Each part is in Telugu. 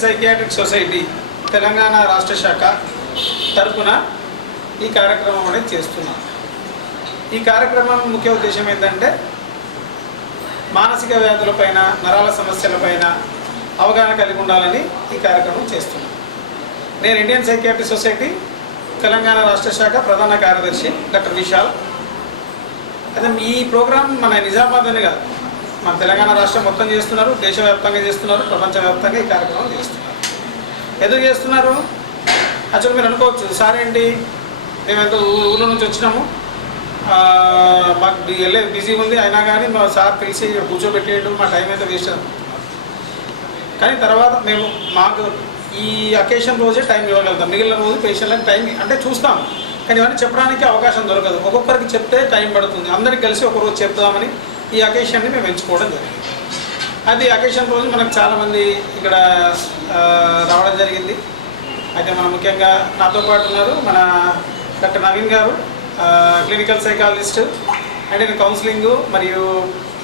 ఇండియన్ సైకియాట్రిక్ సొసైటీ తెలంగాణ రాష్ట్ర శాఖ తరపున ఈ కార్యక్రమం అనేది చేస్తున్నాం. ఈ కార్యక్రమం ముఖ్య ఉద్దేశం ఏంటంటే మానసిక వ్యాధులపైన, నరాల సమస్యలపైన అవగాహన కలిగి ఉండాలని ఈ కార్యక్రమం చేస్తున్నాం. నేను ఇండియన్ సైకియాట్రిక్ సొసైటీ తెలంగాణ రాష్ట్ర శాఖ ప్రధాన కార్యదర్శి డాక్టర్ విశాల్. అయితే ఈ ప్రోగ్రాం మన నిజామాబాద్ అని కాదు, మన తెలంగాణ రాష్ట్రం మొత్తం చేస్తున్నారు, దేశవ్యాప్తంగా చేస్తున్నారు, ప్రపంచవ్యాప్తంగా ఈ కార్యక్రమం చేస్తున్నారు. ఎందుకు చేస్తున్నారు? యాక్చువల్ మీరు అనుకోవచ్చు, సార్ ఏంటి మేము ఎంత ఊళ్ళో నుంచి వచ్చినాము, మాకు వెళ్ళే బిజీ ఉంది, అయినా కానీ మా సార్ పిలిచి కూర్చోబెట్టేయడం మా టైం అయితే వేస్ట్ అవుతుంది. కానీ తర్వాత మేము మాకు ఈ అకేషన్ రోజే టైం ఇవ్వగలుగుతాం, మిగిలిన రోజు పేషెంట్లకు టైం అంటే చూస్తాం, కానీ ఇవన్నీ చెప్పడానికి అవకాశం దొరకదు. ఒక్కొక్కరికి చెప్తే టైం పడుతుంది. అందరికి కలిసి ఒకరోజు చెప్తామని ఈ అకేషన్ని మేము ఎంచుకోవడం జరిగింది. అది అకేషన్ రోజు మనకు చాలామంది ఇక్కడ రావడం జరిగింది. అయితే మనం ముఖ్యంగా నాతో పాటు ఉన్నారు మన డాక్టర్ నవీన్ గారు, క్లినికల్ సైకాలజిస్ట్ అండ్ నేను కౌన్సిలింగ్ మరియు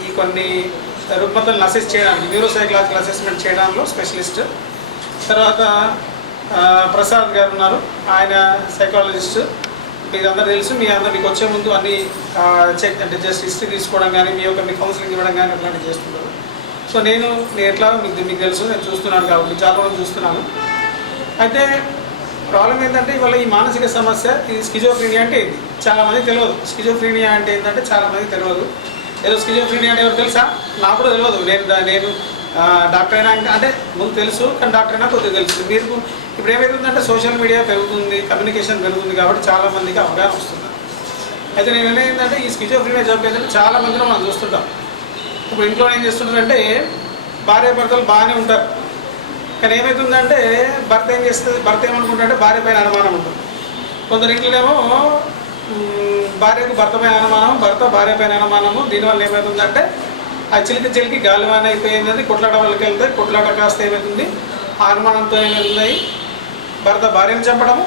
ఈ కొన్ని రుగ్మతలను అసెస్ చేయడానికి, న్యూరో సైకలాజికల్ అసెస్మెంట్ చేయడంలో స్పెషలిస్ట్. తర్వాత ప్రసాద్ గారు ఉన్నారు, ఆయన సైకాలజిస్ట్. మీకు అందరూ తెలుసు, మీకు వచ్చే ముందు అన్ని చెక్ అంటే జస్ట్ హిస్టరీ తీసుకోవడం కానీ మీ కౌన్సిలింగ్ ఇవ్వడం కానీ అట్లాంటివి చేస్తుంటారు. సో నేను ఎట్లా మీకు తెలుసు, నేను చూస్తున్నాను కాబట్టి చాలా రోజులు చూస్తున్నాను. అయితే ప్రాబ్లం ఏంటంటే ఇవాళ ఈ మానసిక సమస్య, ఇది స్కిజోఫ్రీనియా అంటే ఏంటి చాలామందికి తెలియదు. స్కిజోఫ్రీనియా అంటే ఏంటంటే చాలామందికి తెలియదు. ఏదో స్కిజోఫ్రీనియా అంటే ఎవరు తెలుసా? నాకు కూడా తెలియదు. నేను డాక్టర్ అయినా అంటే ముందు తెలుసు, కానీ డాక్టర్ అయినా కొద్దిగా తెలుసు. మీరు ఇప్పుడు ఏమవుతుందంటే సోషల్ మీడియా పెరుగుతుంది, కమ్యూనికేషన్ పెరుగుతుంది కాబట్టి చాలామందికి అవగాహన వస్తుంది. అయితే నేను ఏంటంటే ఈ స్కిజోఫ్రీనియా జబ్బు ఏంటంటే చాలా మందిలో మనం చూస్తుంటాం. ఇప్పుడు ఇంట్లో ఏం చేస్తుంటారంటే భార్య భర్తలు బాగానే ఉంటారు, కానీ ఏమవుతుందంటే భర్త ఏమనుకుంటారంటే భార్య పైన అనుమానం ఉంటుంది. కొందరు ఇంట్లోనేమో భార్యకు భర్త పైన అనుమానం, భర్త భార్య పైన అనుమానము. దీనివల్ల ఏమవుతుందంటే ఆ చిలికి గాలివాన అయిపోయింది, కొట్లాట వాళ్ళకి వెళ్తాయి. కొట్లాట కాస్త ఏమవుతుంది, ఆ అనుమానంతో ఏమవుతుంది, భర్త భార్యను చంపడము,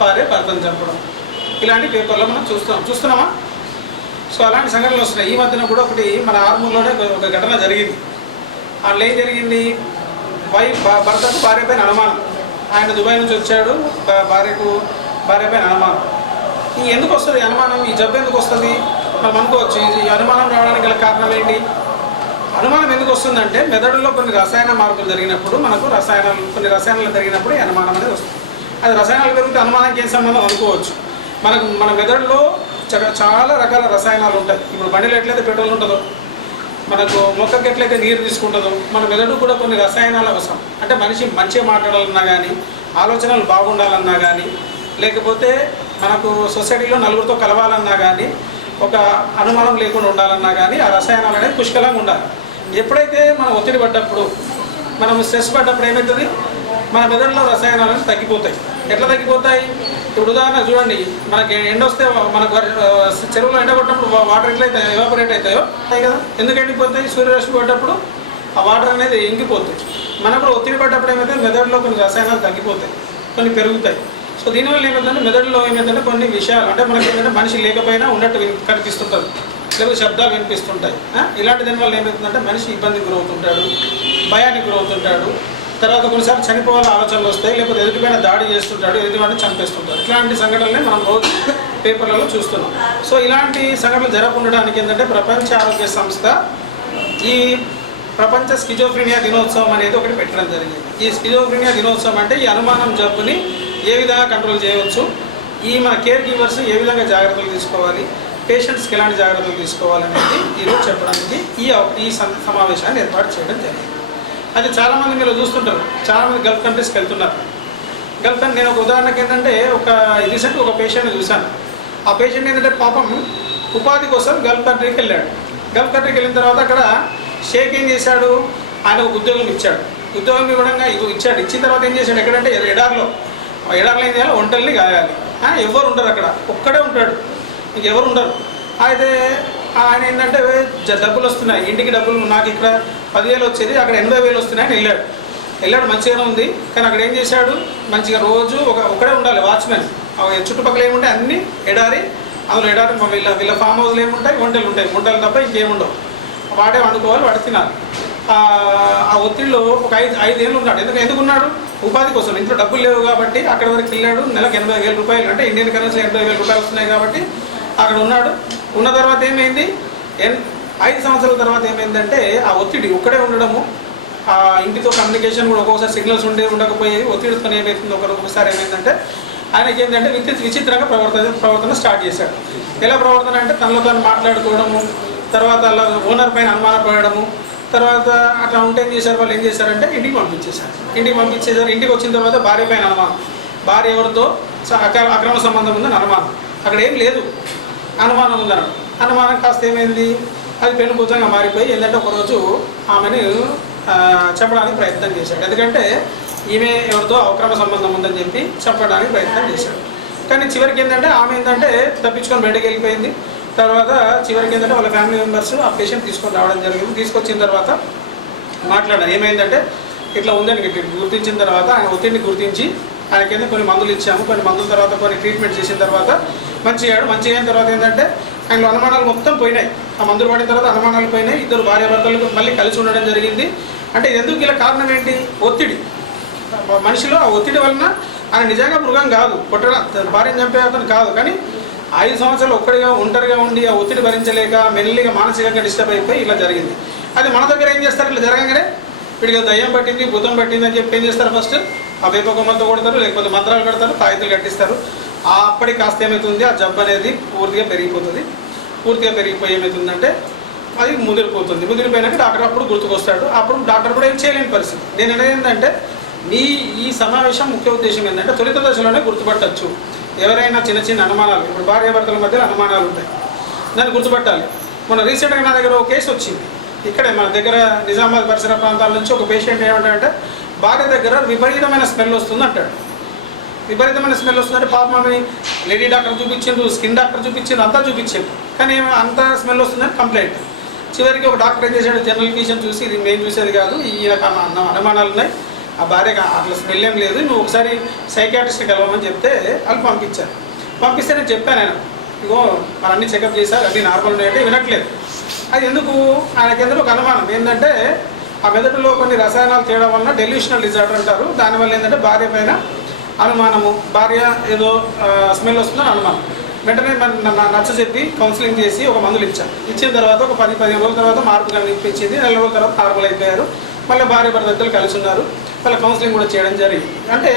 భార్య భర్తను చంపడం. ఇలాంటి పేపర్లో మనం చూస్తున్నామా? సో అలాంటి సంఘటనలు వస్తున్నాయి. ఈ మధ్యన కూడా ఒకటి మన ఆర్మూర్లోనే ఒక ఘటన జరిగింది. అందులో ఏం జరిగింది, భర్తకు భార్య పైన అనుమానం. ఆయన దుబాయ్ నుంచి వచ్చాడు, భార్య పైన అనుమానం. ఈ ఎందుకు వస్తుంది అనుమానం? ఈ జబ్బు ఎందుకు వస్తుంది మనం అనుకోవచ్చు. ఈ అనుమానం రావడానికి గల కారణం ఏంటి? అనుమానం ఎందుకు వస్తుందంటే మెదడులో కొన్ని రసాయన మార్పులు జరిగినప్పుడు, మనకు కొన్ని రసాయనాలు జరిగినప్పుడు ఈ అనుమానం అనేది వస్తుంది. అది రసాయనాలు పెరిగితే అనుమానానికి ఏం సంబంధం అనుకోవచ్చు. మన మెదడులో చాలా రకాల రసాయనాలు ఉంటాయి. ఇప్పుడు బండిలో ఎట్లయితే పెట్రోల్ ఉంటుందో, మనకు మొక్కకి ఎట్లయితే నీరు తీసుకుంటుందో, మన మెదడు కూడా కొన్ని రసాయనాలు అవసరం. అంటే మనిషి మంచిగా మాట్లాడాలన్నా కానీ, ఆలోచనలు బాగుండాలన్నా కానీ, లేకపోతే మనకు సొసైటీలో నలుగురితో కలవాలన్నా కానీ, ఒక అనుమానం లేకుండా ఉండాలన్నా కానీ ఆ రసాయనాలు అనేది పుష్కలంగా ఉండాలి. ఎప్పుడైతే మనం ఒత్తిడి పడ్డప్పుడు, మనం స్ట్రెస్ పడ్డప్పుడు ఏమవుతుంది, మన మెదడులో రసాయనాలు తగ్గిపోతాయి. ఎట్లా తగ్గిపోతాయి? ఇప్పుడు ఉదాహరణ చూడండి, మనకి ఎండ వస్తే, మనకు చెరువులో ఎండ కొట్టినప్పుడు వాటర్ ఎట్లయితే ఎవాపరేట్ అవుతాయో అవి కదా, ఎందుకు ఎండిపోతాయి? సూర్యరశ్మి పడ్డప్పుడు ఆ వాటర్ అనేది ఇంకిపోతాయి. మనకు ఒత్తిడి పడ్డప్పుడు ఏమైతే మెదడులో కొన్ని రసాయనాలు తగ్గిపోతాయి, కొన్ని పెరుగుతాయి. సో దీనివల్ల ఏమైందంటే మెదడులో ఏమైందంటే కొన్ని విషయాలు, అంటే మనకి ఏంటంటే మనిషి లేకపోయినా ఉన్నట్టు కనిపిస్తుంటుంది, లేకపోతే శబ్దాలు వినిపిస్తుంటాయి. ఇలాంటి దానివల్ల ఏమవుతుందంటే మనిషి ఇబ్బందికి గురవుతుంటాడు, భయానికి గురవుతుంటాడు. తర్వాత కొన్నిసార్లు చనిపోవాలని ఆలోచనలు వస్తాయి, లేకపోతే ఎదుటిపైన దాడి చేస్తుంటాడు, ఎదుటివాడిని చంపేస్తుంటాడు. ఇలాంటి సంఘటనలే మనం రోజు పేపర్లలో చూస్తున్నాం. సో ఇలాంటి సంఘటనలు జరగకుండడానికి ఏంటంటే ప్రపంచ ఆరోగ్య సంస్థ ఈ ప్రపంచ స్కిజోఫ్రీనియా దినోత్సవం అనేది ఒకటి పెట్టడం జరిగింది. ఈ స్కిజోఫ్రీనియా దినోత్సవం అంటే ఈ అనుమానం జబ్బుని ఏ విధంగా కంట్రోల్ చేయవచ్చు, మన కేర్ గివర్స్ ఏ విధంగా జాగ్రత్తలు తీసుకోవాలి, పేషెంట్స్కి ఎలాంటి జాగ్రత్తలు తీసుకోవాలనేది ఈరోజు చెప్పడానికి ఈ సమావేశాన్ని ఏర్పాటు చేయడం జరిగింది. అది చాలామంది మీరు చూస్తుంటారు, చాలామంది గల్ఫ్ కంట్రీస్కి వెళ్తున్నారు. నేను ఒక ఉదాహరణకి ఏంటంటే రీసెంట్గా ఒక పేషెంట్ని చూశాను. ఆ పేషెంట్ ఏంటంటే పాపం ఉపాధి కోసం గల్ఫ్ కంట్రీకి వెళ్ళాడు. గల్ఫ్ కంట్రీకి వెళ్ళిన తర్వాత అక్కడ షేక్ ఏం చేశాడు, ఆయన ఒక ఉద్యోగం ఇచ్చాడు. ఉద్యోగం ఇచ్చిన తర్వాత ఏం చేశాడు, ఎక్కడంటే ఎడారిలో ఏం చేయాలి, ఒంటల్ని గాయాలి. ఎవరు ఉండరు అక్కడ, ఒక్కడే ఉంటాడు, ఇంకెవరు ఉండరు. అయితే ఆయన ఏంటంటే డబ్బులు వస్తున్నాయి, ఇంటికి డబ్బులు, నాకు ఇక్కడ 10,000 వచ్చేది, అక్కడ 80,000 వస్తున్నాయని వెళ్ళాడు. మంచిగానే ఉంది, కానీ అక్కడ ఏం చేశాడు, మంచిగా రోజు ఒక్కడే ఉండాలి వాచ్మెన్. చుట్టుపక్కల ఏముంటాయి, అన్నీ ఎడారి. అందులో వీళ్ళ ఫామ్ హౌస్లు ఏముంటాయి, వంటలు ఉంటాయి, వంటలు తప్ప ఇంకేముండవు. వాడే వండుకోవాలి, వాడు తినాలి. ఆ ఒత్తిడిలో ఒక 5 ఏళ్ళు ఉన్నాడు. ఎందుకు ఉన్నాడు? ఉపాధి కోసం. ఇంట్లో డబ్బులు లేవు కాబట్టి అక్కడి వరకు వెళ్ళాడు. నెలకు 80,000 రూపాయలు, అంటే ఇండియన్ కరెన్సీ 80,000 రూపాయలు వస్తున్నాయి కాబట్టి అక్కడ ఉన్నాడు. ఉన్న తర్వాత ఏమైంది, 5 సంవత్సరాల తర్వాత ఏమైందంటే ఆ ఒత్తిడి ఒక్కడే ఉండడము, ఆ ఇంటితో కమ్యూనికేషన్ కూడా ఒక్కొక్కసారి సిగ్నల్స్ ఉండకపోయేది. ఒత్తిడితో ఏమవుతుంది, ఒకసారి ఏమైందంటే ఆయనకి ఏంటంటే విచిత్రంగా ప్రవర్తన స్టార్ట్ చేశాడు. ఎలా ప్రవర్తన అంటే తనలో తాను మాట్లాడుకోవడము, తర్వాత అలా ఓనర్ పైన అనుమానపడము, తర్వాత అట్లా ఉంటే ఏం చేశారు, వాళ్ళు ఏం చేశారంటే ఇంటికి పంపించేశారు. ఇంటికి వచ్చిన తర్వాత భార్య పైన అనుమానం, భార్య ఎవరితో అక్రమ సంబంధం ఉందని అనుమానం. అక్కడ ఏం లేదు, అనుమానం ఉందన్నాడు. అనుమానం కాస్త ఏమైంది, అది పెనుభూతంగా మారిపోయి ఏంటంటే ఒకరోజు ఆమెను చెప్పడానికి ప్రయత్నం చేశాడు. ఎందుకంటే ఈమె ఎవరితో అక్రమ సంబంధం ఉందని చెప్పి చెప్పడానికి ప్రయత్నం చేశాడు. కానీ చివరికి ఏంటంటే ఆమె ఏంటంటే తప్పించుకొని బయటకు వెళ్ళిపోయింది. తర్వాత చివరికి ఏంటంటే వాళ్ళ ఫ్యామిలీ మెంబర్స్ ఆ పేషెంట్ తీసుకొని రావడం జరిగింది. తీసుకొచ్చిన తర్వాత మాట్లాడారు. ఏమైందంటే ఇట్లా ఉందని గుర్తించిన తర్వాత ఆయన ఒత్తిడిని గుర్తించి ఆయనకైతే కొన్ని మందులు ఇచ్చాము. కొన్ని మందుల తర్వాత కొన్ని ట్రీట్మెంట్ చేసిన తర్వాత మంచిగా అయిన తర్వాత ఏంటంటే ఆయనలో అనుమానాలు మొత్తం పోయినాయి. ఆ మందులు వాడిన తర్వాత అనుమానాలు పోయినాయి. 2 భార్యాభర్తలు మళ్ళీ కలిసి ఉండడం జరిగింది. అంటే ఎందుకు ఇలా కారణం ఏంటి, ఒత్తిడి. మనిషిలో ఆ ఒత్తిడి వలన ఆయన నిజంగా మృగం కాదు, భార్యను చంపే అతను కాదు, కానీ 5 సంవత్సరాలు ఒంటరిగా ఉండి ఆ ఒత్తిడి భరించలేక మెల్లిగా మానసికంగా డిస్టర్బ్ అయిపోయి ఇలా జరిగింది. అది మన దగ్గర ఏం చేస్తారు, ఇలా జరగగానే వీడికి దయ్యం పట్టింది, భూతం పట్టింది అని చెప్పి ఏం చేస్తారు, ఫస్ట్ ఆ వేప కొమ్మలతో కొడతారు, లేకపోతే మంత్రాలు కడతారు, తాయితులు కట్టిస్తారు. అప్పటికి కాస్త ఏమవుతుంది, ఆ జబ్బు అనేది పూర్తిగా పెరిగిపోతుంది. పూర్తిగా పెరిగిపోయి ఏమవుతుందంటే అది ముదిరిపోయినాక డాక్టర్ అప్పుడు గుర్తుకొస్తాడు. అప్పుడు డాక్టర్ కూడా ఏం చేయలేని పరిస్థితి. నేను అనేది ఏంటంటే ఈ సమావేశం ముఖ్య ఉద్దేశం ఏంటంటే తొలిత దశలోనే గుర్తుపట్టచ్చు. ఎవరైనా చిన్న అనుమానాలు, ఇప్పుడు భార్యాభర్తల మధ్య అనుమానాలు ఉంటాయి, దాన్ని గుర్తుపట్టాలి. మొన్న రీసెంట్గా నా దగ్గర ఒక కేసు వచ్చింది. ఇక్కడే మన దగ్గర నిజామాబాద్ పరిసర ప్రాంతాల నుంచి ఒక పేషెంట్ ఏమంటాడంటే భార్య దగ్గర విపరీతమైన స్మెల్ వస్తుంది అంటాడు. విపరీతమైన స్మెల్ వస్తుందంటే పాపమని లేడీ డాక్టర్ చూపించిండు, స్కిన్ డాక్టర్ చూపించిండు, అంతా చూపించారు, కానీ అంత స్మెల్ వస్తుందని కంప్లైంట్. చివరికి ఒక డాక్టర్ ఏం చేశాడు, జనరల్ ఫిజిషియన్ చూసి ఇది మేము చూసేది కాదు, ఈయనకు అనుమానాలు ఉన్నాయి, ఆ భార్యకు అట్లా స్మెల్ ఏం లేదు, నువ్వు ఒకసారి సైకియాట్రిస్ట్ని కలవమని చెప్తే వాళ్ళు పంపించారు. పంపిస్తే నేను చెప్పాను ఆయన, ఇగో మరి అన్ని చెకప్ చేశారు, అన్ని నార్మల్ ఉన్నాయంటే వినట్లేదు. అది ఎందుకు, ఆయనకెందుకు ఒక అనుమానం ఏంటంటే ఆ మెదడులో కొన్ని రసాయనాలు తేడా వలన డెల్యూషనల్ డిజార్డర్ అంటారు. దానివల్ల ఏంటంటే భార్య పైన అనుమానము, భార్య ఏదో స్మెల్ వస్తుందని అనుమానం. వెంటనే నచ్చ చెప్పి కౌన్సిలింగ్ చేసి ఒక మందులు ఇచ్చిన తర్వాత ఒక 10-15 రోజుల తర్వాత మార్పు కనిపించింది. 4 రోజుల తర్వాత నార్మల్ అయిపోయారు. మళ్ళీ భార్య భర్తలు కలిసి ఉన్నారు. వాళ్ళ కౌన్సిలింగ్ కూడా చేయడం జరిగింది. అంటే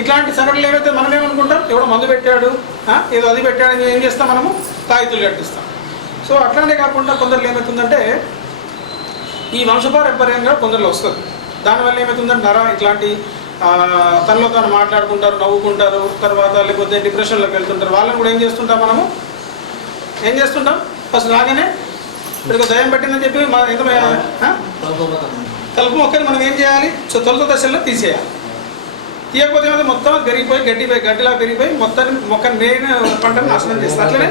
ఇట్లాంటి సంఘటనలు ఏవైతే మనం ఏమనుకుంటాం, ఎవడో మందు పెట్టాడు, ఏదో అది పెట్టాడని ఏం చేస్తాం, మనము తాయితులు కట్టిస్తాం. సో అట్లానే కాకుండా కొందరు ఏమవుతుందంటే ఈ వంశపారంపర్యంగా కొందరిలో వస్తుంది. దానివల్ల ఏమవుతుందంటే ఇట్లాంటి తనలో తాను మాట్లాడుకుంటారు, నవ్వుకుంటారు, తర్వాత లేకపోతే డిప్రెషన్లోకి వెళ్తుంటారు. వాళ్ళని కూడా ఏం చేస్తుంటాం ఫస్ట్ రాగానే ఇప్పుడు దయ్యం పట్టిందని చెప్పి ఎంత తలుపు మొక్కని మనం ఏం చేయాలి, తొలత దశల్లో తీసేయాలి. తీయకపోతే ఏమైతే మొత్తం పెరిగిపోయి గడ్డిలా పెరిగిపోయి మొక్కని మెయిన్ పంటను నాశనం చేస్తాం. అట్లనే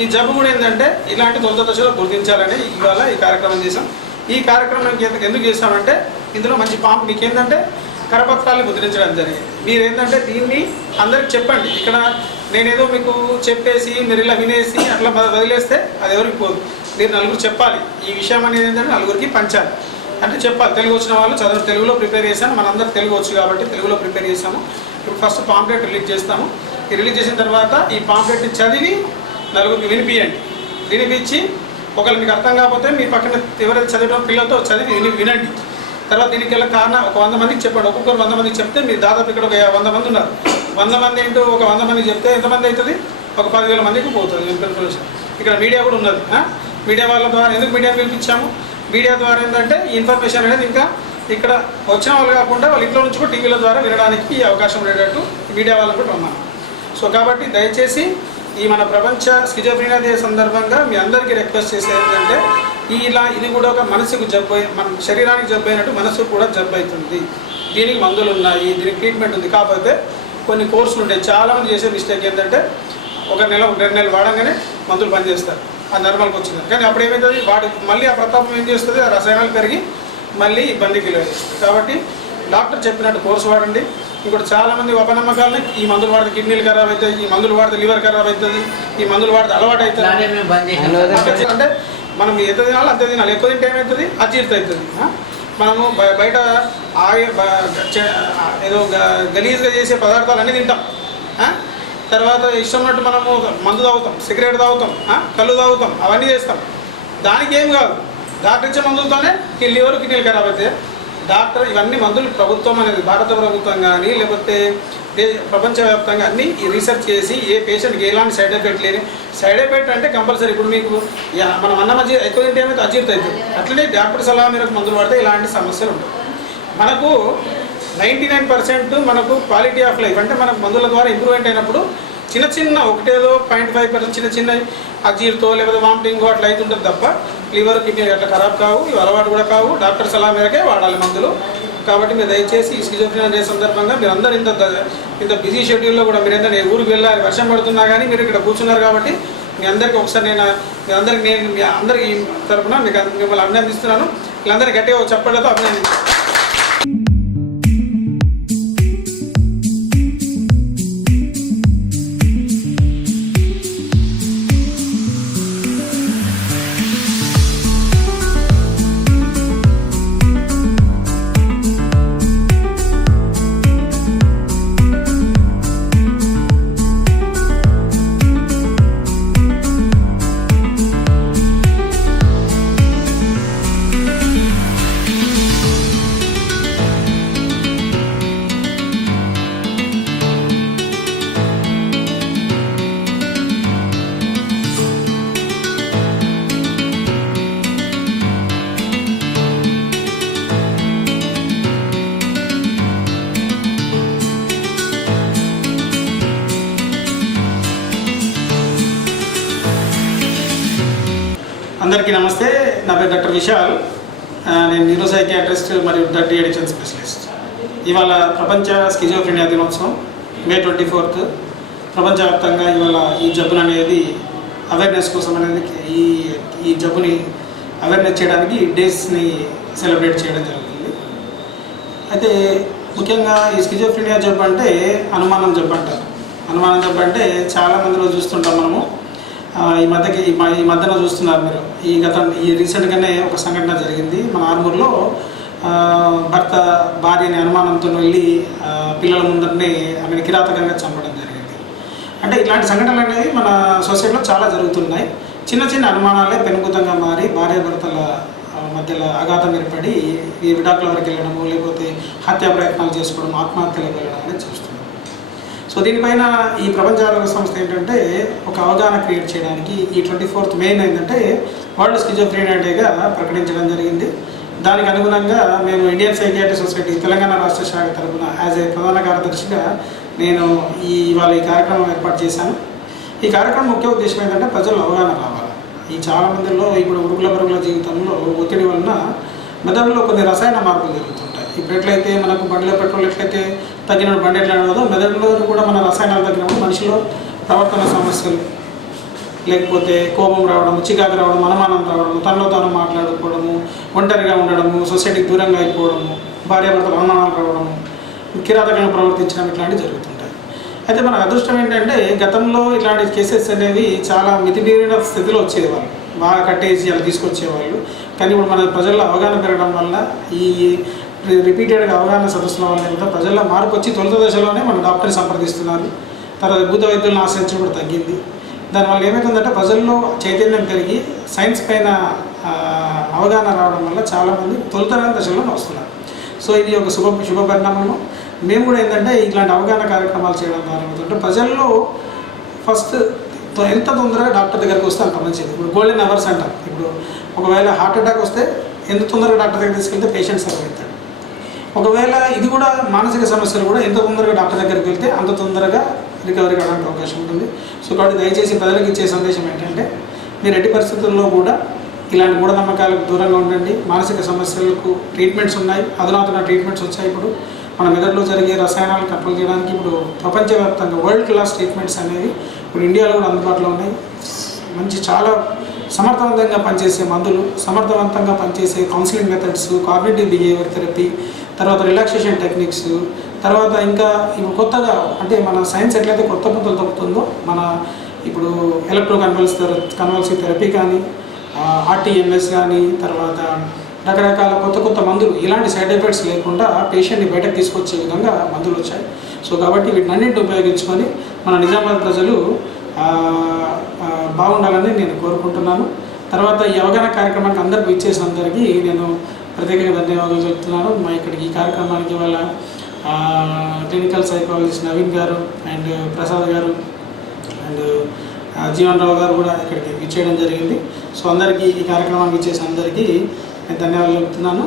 ఈ జబ్బు కూడా ఏంటంటే ఇలాంటి తొలత దశలో గుర్తించాలని ఇవాళ ఈ కార్యక్రమం చేసాం. ఈ కార్యక్రమం ఎందుకు చేస్తామంటే ఇందులో మంచి పాంపు మీకు ఏంటంటే కరపత్రాలు ముద్రించడం జరిగింది. మీరేంటంటే దీన్ని అందరికి చెప్పండి. ఇక్కడ నేనేదో మీకు చెప్పేసి మీరు ఇలా వినేసి అట్లా వదిలేస్తే అది ఎవరికి పోదు. మీరు నలుగురు చెప్పాలి. ఈ విషయం అనేది ఏంటంటే నలుగురికి పంచాలి, అంటే చెప్పాలి. తెలుగు వచ్చిన వాళ్ళు తెలుగులో ప్రిపేర్ చేశాను, మనందరూ తెలుగు వచ్చు కాబట్టి తెలుగులో ప్రిపేర్ చేసాము. ఇప్పుడు ఫస్ట్ పాంప్లెట్ రిలీజ్ చేస్తాము. ఈ రిలీజ్ చేసిన తర్వాత ఈ పాంప్లెట్ని చదివి నలుగురికి వినిపించి ఒకవేళ మీకు అర్థం కాకపోతే మీ పక్కన ఎవరైతే చదివడం పిల్లలతో చదివి వినండి. తర్వాత దీనికి కారణం ఒక 100 మందికి చెప్పండి. ఒక్కొక్కరు 100 మందికి చెప్తే మీరు దాదాపు ఇక్కడ ఒక 100 మంది ఉన్నారు. 100 మంది ఇంటూ ఒక 100 మందికి చెప్తే ఎంతమంది అవుతుంది, ఒక 10,000 మందికి పోతుంది ఇన్ఫర్మేషన్. ఇక్కడ మీడియా కూడా ఉన్నది. మీడియా వాళ్ళ ద్వారా ఎందుకు మీడియా పిలిపించాము, మీడియా ద్వారా ఏంటంటే ఇన్ఫర్మేషన్ అనేది ఇంకా ఇక్కడ వచ్చిన వాళ్ళు కాకుండా వాళ్ళ ఇంట్లో నుంచి కూడా టీవీల ద్వారా వినడానికి అవకాశం ఉండేటట్టు మీడియా వాళ్ళకు కూడా రమ్మన్నాం. సో కాబట్టి దయచేసి ఈ మన ప్రపంచ స్కిజోఫ్రీనియా డే సందర్భంగా మీ అందరికీ రిక్వెస్ట్ చేసేది ఏంటంటే ఇది కూడా ఒక మనసుకు జబ్బు, మన శరీరానికి జబ్బు అయినట్టు మనసుకు కూడా జబ్బు అవుతుంది. దీనికి మందులు ఉన్నాయి, దీనికి ట్రీట్మెంట్ ఉంది. కాకపోతే కొన్ని కోర్సులు ఉంటాయి. చాలామంది చేసే మిస్టేక్ ఏంటంటే 1 నెల 2 నెలలు వాడంగానే మందులు పనిచేస్తారు, ఆ నార్మల్కి వచ్చింది. కానీ అప్పుడు ఏమవుతుంది, వాడి మళ్ళీ ఆ ప్రతాపం ఏం చేస్తుంది, ఆ రసాయనాలు పెరిగి మళ్ళీ ఇబ్బందికి గురవుతుంది. కాబట్టి డాక్టర్ చెప్పినట్టు కోర్సు వాడండి. ఇంకోటి చాలామంది అపనమ్మకాలని ఈ మందులు వాడితే కిడ్నీలు ఖరాబ్ అవుతాయి, ఈ మందులు వాడితే లివర్ ఖరాబ్ అవుతుంది, ఈ మందులు వాడితే అలవాటు అవుతుంది. అంటే మనం ఎంత తినాలో అంతే తినాలి. ఎక్కువ తింటే ఏమవుతుంది? అజీర్తి అవుతుంది. మనము బయట ఏదో గలీజ్గా చేసే పదార్థాలు అన్నీ తింటాం. తర్వాత ఇష్టం ఉన్నట్టు మనము మందు తాగుతాం, సిగరెట్ తాగుతాం, కళ్ళు తాగుతాం, అవన్నీ చేస్తాం. దానికి ఏం కాదు, డాక్టర్ ఇచ్చే మందులతోనే లివర్ కిడ్నీలు ఖరాబ్ అయితే డాక్టర్ ఇవన్నీ మందులు ప్రభుత్వం అనేది భారత ప్రభుత్వం కానీ లేకపోతే ప్రపంచవ్యాప్తంగా అన్నీ రీసెర్చ్ చేసి ఏ పేషెంట్కి ఎలాంటి సైడ్ ఎఫెక్ట్ లేని సైడ్ ఎఫెక్ట్ అంటే కంపల్సరీ ఇప్పుడు మీకు మనం అన్న మధ్య ఎక్కువ తింటే ఏమైతే అజీర్తి అవుతుంది. అట్లనే డాక్టర్ సలహా మేరకు మందులు పడితే ఇలాంటి సమస్యలు ఉంటాయి. మనకు 99% మనకు క్వాలిటీ ఆఫ్ లైఫ్ అంటే మనకు మందుల ద్వారా ఇంప్రూవ్మెంట్ అయినప్పుడు చిన్న చిన్న ఒకటేదో 0.5% చిన్న చిన్న అజీర్తో లేకపోతే వామిటింగ్ అట్లా అవుతుంటుంది తప్ప లివర్ కిడ్నీ అట్లా ఖరాబ్ కావు, ఇవి అలవాటు కూడా కావు. డాక్టర్ సలహా మేరకే వాడాలి మందులు. కాబట్టి మీరు దయచేసి ఈ స్కిజోఫ్రెనియా డే సందర్భంగా మీరు అందరూ ఇంత బిజీ షెడ్యూల్లో కూడా మీరు ఏంటంటే ఊరికి వెళ్ళాలి, వర్షం పడుతున్నా కానీ మీరు ఇక్కడ కూర్చున్నారు కాబట్టి మీ అందరికీ ఒకసారి నేను మీ అందరికీ తరఫున మిమ్మల్ని అభినందిస్తున్నాను. వీళ్ళందరికీ గట్టిగా చెప్పడంతో అభినందిస్తున్నాను. అందరికీ నమస్తే. నా పేరు డాక్టర్ విశాల్. నేను న్యూరో సైకియాట్రిస్ట్ మరియు డ్రగ్ అడిక్షన్ స్పెషలిస్ట్. ఇవాళ ప్రపంచ స్కిజోఫ్రెనియా దినోత్సవం మే 24th. ప్రపంచవ్యాప్తంగా ఇవాళ ఈ జబ్బును అనేది అవేర్నెస్ కోసం అనేది ఈ జబ్బుని అవేర్నెస్ చేయడానికి డేస్ని సెలబ్రేట్ చేయడం జరుగుతుంది. అయితే ముఖ్యంగా ఈ స్కిజోఫ్రెనియా జబ్బు అంటే అనుమానం జబ్బు అంటారు. అనుమానం జబ్బు అంటే చాలామందిలో చూస్తుంటాం మనము. ఈ మధ్యన చూస్తున్నారు మీరు. ఈ రీసెంట్గానే ఒక సంఘటన జరిగింది మన ఆర్మూర్లో. భర్త భార్యని అనుమానంతో వెళ్ళి పిల్లల ముందరనే ఆమెను కిరాతకంగా చంపడం జరిగింది. అంటే ఇట్లాంటి సంఘటనలు అనేవి మన సొసైటీలో చాలా జరుగుతున్నాయి. చిన్న చిన్న అనుమానాలే పెనుగుతంగా మారి భార్యాభర్తల మధ్యలో అఘాతం ఏర్పడి ఈ విడాకుల వరకు వెళ్ళడము, లేకపోతే హత్యా ప్రయత్నాలు చేసుకోవడం, ఆత్మహత్యలకు వెళ్ళడం అనేది చూస్తున్నాం. సో దీనిపైన ఈ ప్రపంచ ఆరోగ్య సంస్థ ఏంటంటే ఒక అవగాహన క్రియేట్ చేయడానికి ఈ 24th మెయిన్ ఏంటంటే వరల్డ్ స్కిజోఫ్రెనియా డేగా ప్రకటించడం జరిగింది. దానికి అనుగుణంగా మేము ఇండియన్ సైకియాట్రిక్ సొసైటీ తెలంగాణ రాష్ట్ర శాఖ తరఫున యాజ్ ఏ ప్రధాన కార్యదర్శిగా నేను ఇవాళ ఈ కార్యక్రమం ఏర్పాటు చేశాను. ఈ కార్యక్రమం ముఖ్య ఉద్దేశం ఏంటంటే ప్రజల్లో అవగాహన రావాలి. ఈ చాలా మందిలో ఇప్పుడు ఉరుగుల పరుగుల జీవితంలో ఒత్తిడి వలన మెదడులో కొన్ని రసాయన మార్పులు జరుగుతుంటాయి. ఇప్పుడు ఎట్లయితే మనకు బండిలో పెట్రోల్ ఎట్లయితే తగ్గినప్పుడు బండి ఎట్లా ఉండదో మెదడులో కూడా మన రసాయనాలు తగ్గినప్పుడు మనిషిలో ప్రవర్తన సమస్యలు, లేకపోతే కోపం రావడం, చికాకు రావడం, అనుమానం రావడం, తనలో తాను మాట్లాడుకోవడము, ఒంటరిగా ఉండడము, సొసైటీకి దూరంగా అయిపోవడము, భార్యాభర్తలు అనుమానాలు రావడము, కిరాతకంగా ప్రవర్తించడం ఇట్లాంటివి జరుగుతుంటాయి. అయితే మన అదృష్టం ఏంటంటే గతంలో ఇలాంటి కేసెస్ అనేవి చాలా మితిమీరిన స్థితిలో వచ్చేవాళ్ళు, బాగా కట్టేసి అలా తీసుకొచ్చేవాళ్ళు. కానీ ఇప్పుడు మన ప్రజల్లో అవగాహన పెరగడం వల్ల ఈ రిపీటెడ్గా అవగాహన సదస్సుల వల్ల ఏంటంటే ప్రజల్లో మార్పు వచ్చి తొలుత దశలోనే మన డాక్టర్ని సంప్రదిస్తున్నారు. తర్వాత భూత వైద్యులను ఆశ్రయించడం కూడా తగ్గింది. దానివల్ల ఏమవుతుందంటే ప్రజల్లో చైతన్యం పెరిగి సైన్స్ పైన అవగాహన రావడం వల్ల చాలామంది తొలుత దశలో వస్తున్నారు. సో ఇది ఒక శుభ పరిణామము. మేము కూడా ఏంటంటే ఇట్లాంటి అవగాహన కార్యక్రమాలు చేయడం ద్వారా ఏమవుతుంటే ప్రజల్లో ఫస్ట్ ఎంత తొందరగా డాక్టర్ దగ్గరికి వస్తే అంత మంచిది. ఇప్పుడు గోల్డెన్ అవర్స్ అంటారు. ఇప్పుడు ఒకవేళ హార్ట్ అటాక్ వస్తే ఎంత తొందరగా డాక్టర్ దగ్గర తీసుకెళ్తే పేషెంట్ సర్వ్ అవుతాడు. ఒకవేళ ఇది కూడా మానసిక సమస్యలు కూడా ఎంత తొందరగా డాక్టర్ దగ్గరికి వెళ్తే అంత తొందరగా రికవరీ కావడానికి అవకాశం ఉంటుంది. సో కాబట్టి దయచేసి ప్రజలకు ఇచ్చే సందేశం ఏంటంటే మీరు ఎట్టి పరిస్థితుల్లో కూడా ఇలాంటి మూఢనమ్మకాలకు దూరంగా ఉండండి. మానసిక సమస్యలకు ట్రీట్మెంట్స్ ఉన్నాయి, అధునాతన ట్రీట్మెంట్స్ వచ్చాయి. ఇప్పుడు మన మెదడులో జరిగే రసాయనాలను కంట్రోల్ చేయడానికి ఇప్పుడు ప్రపంచవ్యాప్తంగా వరల్డ్ క్లాస్ ట్రీట్మెంట్స్ అనేవి ఇప్పుడు ఇండియాలో కూడా అందుబాటులో ఉన్నాయి. మంచి చాలా సమర్థవంతంగా పనిచేసే మందులు, సమర్థవంతంగా పనిచేసే counselling methods, cognitive behaviour therapy, తర్వాత రిలాక్సేషన్ టెక్నిక్స్, తర్వాత ఇంకా ఇప్పుడు కొత్తగా అంటే మన సైన్స్ ఎట్లయితే కొత్త పుంతలు తప్పుతుందో మన ఇప్పుడు ఎలక్ట్రో కన్వల్సివ్ థెరపీ కానీ, ఆర్టీఎంఎస్ కానీ, తర్వాత రకరకాల కొత్త కొత్త మందులు, ఇలాంటి సైడ్ ఎఫెక్ట్స్ లేకుండా పేషెంట్ని బయటకు తీసుకొచ్చే విధంగా మందులు వచ్చాయి. సో కాబట్టి వీటినన్నింటిని ఉపయోగించుకొని మన నిజామాబాద్ ప్రజలు బాగుండాలని నేను కోరుకుంటున్నాను. తర్వాత ఈ అవగాహన కార్యక్రమానికి అందరికీ ఇచ్చేసిన అందరికీ నేను ప్రత్యేకంగా ధన్యవాదాలు చెప్తున్నాను. మా ఇక్కడికి ఈ కార్యక్రమానికి వాళ్ళ క్లినికల్ సైకాలజిస్ట్ నవీన్ గారు అండ్ ప్రసాద్ గారు అండ్ జీవన్ రావు గారు కూడా ఇక్కడికి ఇచ్చేయడం జరిగింది. సో అందరికీ ఈ కార్యక్రమానికి ఇచ్చేసిన అందరికీ నేను ధన్యవాదాలు చెప్తున్నాను.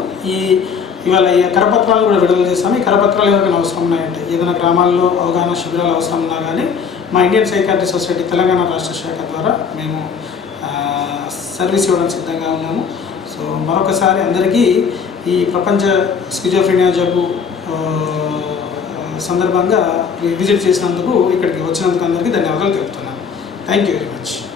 ఇవాళ ఈ కరపత్రాలు కూడా విడుదల చేస్తాము. ఈ కరపత్రాలు ఎవరికైనా అవసరం ఉన్నాయంటే, ఏదైనా గ్రామాల్లో అవగాహన శిబిరాలు అవసరం ఉన్నా కానీ మా ఇండియన్ సైకాట్రీ సొసైటీ తెలంగాణ రాష్ట్ర శాఖ ద్వారా మేము సర్వీస్ ఇవ్వడం సిద్ధంగా ఉన్నాము. సో మరొకసారి అందరికీ ఈ ప్రపంచ స్కిజోఫ్రెనియా జబ్బు సందర్భంగా విజిట్ చేసినందుకు, ఇక్కడికి వచ్చినందుకు అందరికీ ధన్యవాదాలు తెలుపుతున్నాను. Thank you very much.